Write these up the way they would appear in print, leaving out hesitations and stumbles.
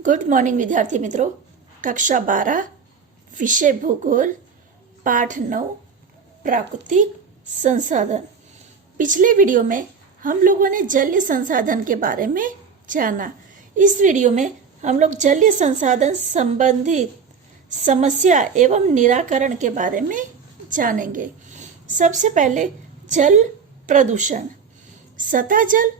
Good morning विद्यार्थी मित्रों। कक्षा 12 विषय भूगोल पाठ 9 प्राकृतिक संसाधन। पिछले वीडियो में हम लोगों ने जलीय संसाधन के बारे में जाना। इस वीडियो में हम लोग जलीय संसाधन संबंधित समस्या एवं निराकरण के बारे में जानेंगे। सबसे पहले जल प्रदूषण। सतह जल,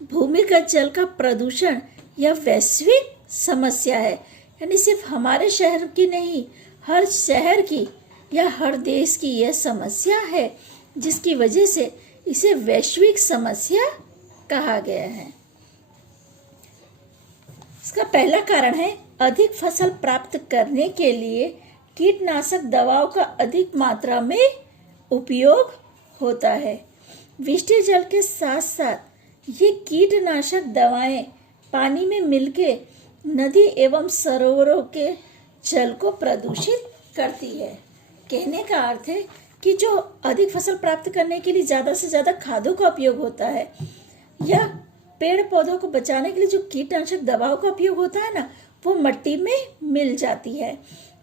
भूमिगत जल का प्रदूषण यह वैश्विक समस्या है, यानी सिर्फ हमारे शहर की नहीं, हर शहर की या हर देश की यह समस्या है, जिसकी वजह से इसे वैश्विक समस्या कहा गया है। इसका पहला कारण है अधिक फसल प्राप्त करने के लिए कीटनाशक दवाओं का अधिक मात्रा में उपयोग होता है। वृष्टि जल के साथ साथ ये कीटनाशक दवाएं पानी में मिलके नदी एवं सरोवरों के जल को प्रदूषित करती है। कहने का अर्थ है कि जो अधिक फसल प्राप्त करने के लिए ज़्यादा से ज़्यादा खादों का उपयोग होता है या पेड़ पौधों को बचाने के लिए जो कीटनाशक दवाओं का उपयोग होता है ना, वो मिट्टी में मिल जाती है।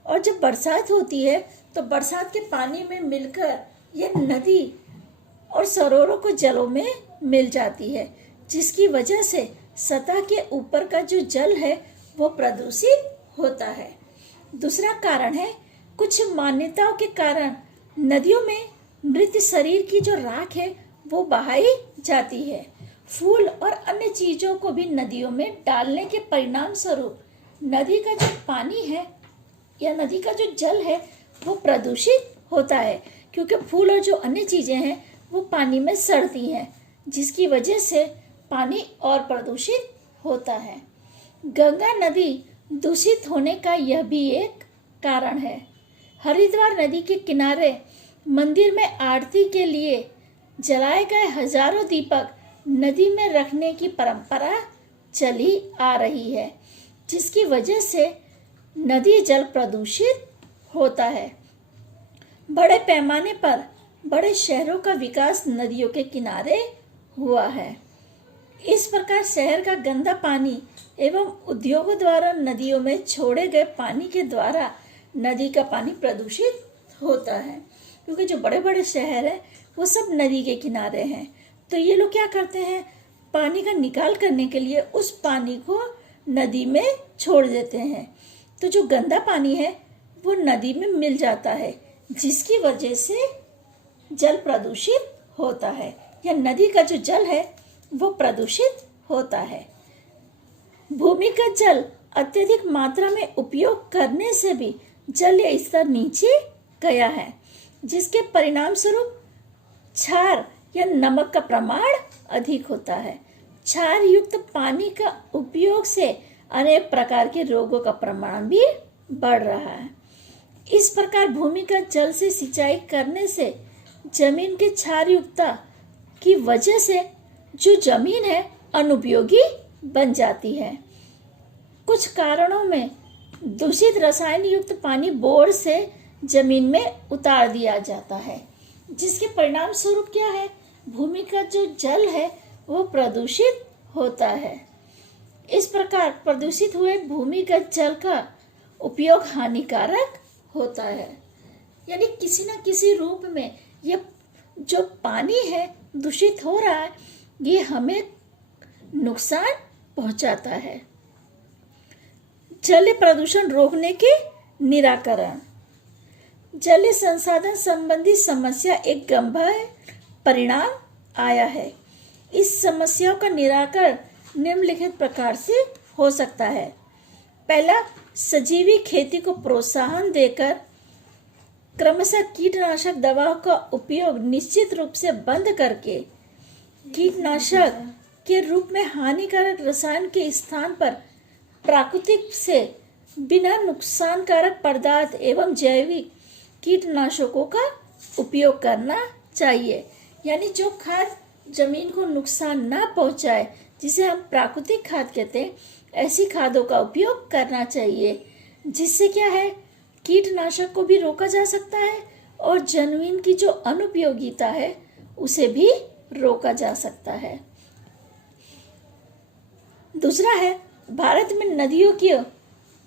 और जब बरसात होती है तो बरसात के पानी में मिलकर ये नदी और सरोवरों को जलों में मिल जाती है, जिसकी वजह से सतह के ऊपर का जो जल है वो प्रदूषित होता है। दूसरा कारण है कुछ मान्यताओं के कारण नदियों में मृत शरीर की जो राख है वो बहाई जाती है। फूल और अन्य चीजों को भी नदियों में डालने के परिणाम स्वरूप नदी का जो पानी है या नदी का जो जल है वो प्रदूषित होता है, क्योंकि फूल और जो अन्य चीजें हैं वो पानी में सड़ती हैं, जिसकी वजह से पानी और प्रदूषित होता है। गंगा नदी दूषित होने का यह भी एक कारण है। हरिद्वार नदी के किनारे मंदिर में आरती के लिए जलाए गए हजारों दीपक नदी में रखने की परंपरा चली आ रही है, जिसकी वजह से नदी जल प्रदूषित होता है। बड़े पैमाने पर बड़े शहरों का विकास नदियों के किनारे हुआ है। इस प्रकार शहर का गंदा पानी एवं उद्योगों द्वारा नदियों में छोड़े गए पानी के द्वारा नदी का पानी प्रदूषित होता है, क्योंकि जो बड़े बड़े शहर हैं वो सब नदी के किनारे हैं। तो ये लोग क्या करते हैं, पानी का निकाल करने के लिए उस पानी को नदी में छोड़ देते हैं। तो जो गंदा पानी है वो नदी में मिल जाता है, जिसकी वजह से जल प्रदूषित होता है या नदी का जो जल है वो प्रदूषित होता है। भूमिगत जल अत्यधिक मात्रा में उपयोग करने से भी जल स्तर नीचे गया है, जिसके परिणाम स्वरूप क्षार या नमक का प्रमाण अधिक होता है। क्षार युक्त पानी का उपयोग से अनेक प्रकार के रोगों का प्रमाण भी बढ़ रहा है। इस प्रकार भूमिगत जल से सिंचाई करने से जमीन के क्षार युक्तता की वजह से जो जमीन है अनुपयोगी बन जाती है। कुछ कारणों में दूषित रसायन युक्त पानी बोर से जमीन में उतार दिया जाता है, जिसके परिणाम स्वरूप क्या है, भूमि का जो जल है वो प्रदूषित होता है। इस प्रकार प्रदूषित हुए भूमिगत जल का उपयोग हानिकारक होता है, यानी किसी न किसी रूप में ये जो पानी है दूषित हो रहा है, ये हमें नुकसान पहुंचाता है। जल प्रदूषण रोकने के निराकरण। जल संसाधन संबंधी समस्या एक गंभीर परिणाम आया है। इस समस्या का निराकरण निम्नलिखित प्रकार से हो सकता है। पहला, सजीवी खेती को प्रोत्साहन देकर क्रमशः कीटनाशक दवाओं का उपयोग निश्चित रूप से बंद करके कीटनाशक के रूप में हानिकारक रसायन के स्थान पर प्राकृतिक से बिना नुकसानकारक पदार्थ एवं जैविक कीटनाशकों का उपयोग करना चाहिए। यानी जो खाद जमीन को नुकसान ना पहुंचाए, जिसे हम प्राकृतिक खाद कहते हैं, ऐसी खादों का उपयोग करना चाहिए, जिससे क्या है, कीटनाशक को भी रोका जा सकता है और जमीन की जो अनुपयोगिता है उसे भी रोका जा सकता है। दूसरा है भारत में नदियों की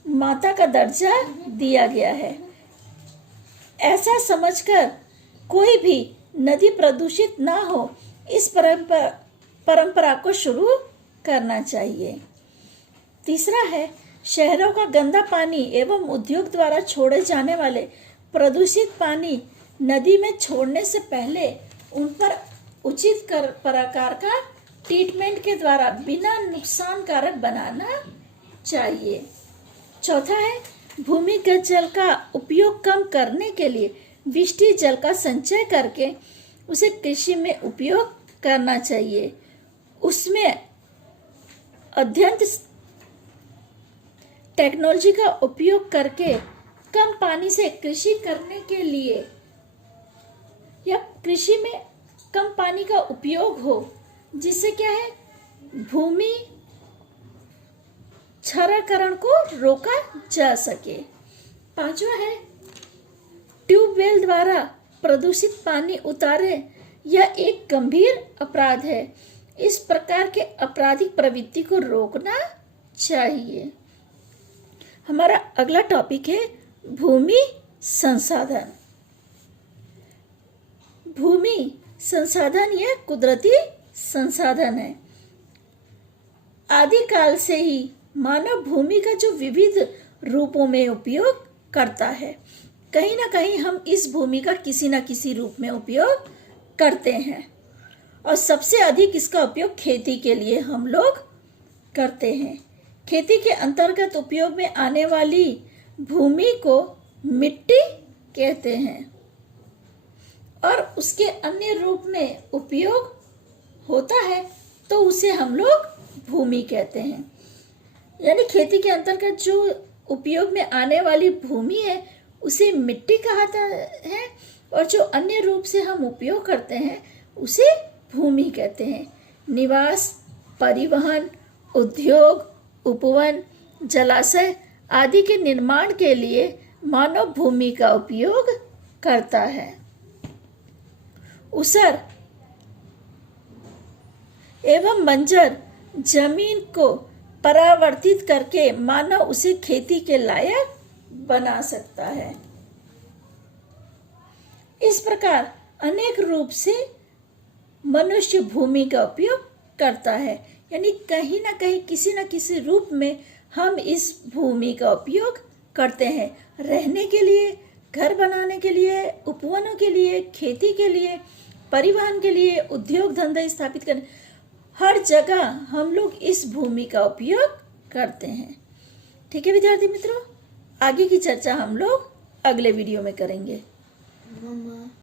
माता का दर्जा दिया गया है। ऐसा समझकर कोई भी नदी प्रदूषित ना हो, इस परंपरा को शुरू करना चाहिए। तीसरा है, शहरों का गंदा पानी एवं उद्योग द्वारा छोड़े जाने वाले प्रदूषित पानी नदी में छोड़ने से पहले उन पर उचित प्रकार का ट्रीटमेंट के द्वारा बिना नुकसानकारक बनाना चाहिए। चौथा है, भूमिगत जल का उपयोग कम करने के लिए वृष्टि जल का संचय करके उसे कृषि में उपयोग करना चाहिए। उसमें अत्यंत टेक्नोलॉजी का उपयोग करके कम पानी से कृषि करने के लिए या कृषि में कम पानी का उपयोग हो, जिससे क्या है, भूमि क्षारीकरण को रोका जा सके। पांचवा है, ट्यूबवेल द्वारा प्रदूषित पानी उतारे यह एक गंभीर अपराध है। इस प्रकार के आपराधिक प्रवृत्ति को रोकना चाहिए। हमारा अगला टॉपिक है भूमि संसाधन। भूमि संसाधन यह कुदरती संसाधन है। आदिकाल से ही मानव भूमि का जो विविध रूपों में उपयोग करता है, कहीं ना कहीं हम इस भूमि का किसी न किसी रूप में उपयोग करते हैं और सबसे अधिक इसका उपयोग खेती के लिए हम लोग करते हैं। खेती के अंतर्गत उपयोग में आने वाली भूमि को मिट्टी कहते हैं और उसके अन्य रूप में उपयोग होता है तो उसे हम लोग भूमि कहते हैं। यानी खेती के अंतर्गत जो उपयोग में आने वाली भूमि है उसे मिट्टी कहता है और जो अन्य रूप से हम उपयोग करते हैं उसे भूमि कहते हैं। निवास, परिवहन, उद्योग, उपवन, जलाशय आदि के निर्माण के लिए मानव भूमि का उपयोग करता है। ऊसर एवं बंजर जमीन को परावर्तित करके मानव उसे खेती के लायक बना सकता है। इस प्रकार अनेक रूप से मनुष्य भूमि का उपयोग करता है, यानी कहीं ना कहीं किसी न किसी रूप में हम इस भूमि का उपयोग करते हैं। रहने के लिए, घर बनाने के लिए, उपवनों के लिए, खेती के लिए, परिवहन के लिए, उद्योग धंधे स्थापित करने, हर जगह हम लोग इस भूमि का उपयोग करते हैं। ठीक है विद्यार्थी मित्रों, आगे की चर्चा हम लोग अगले वीडियो में करेंगे।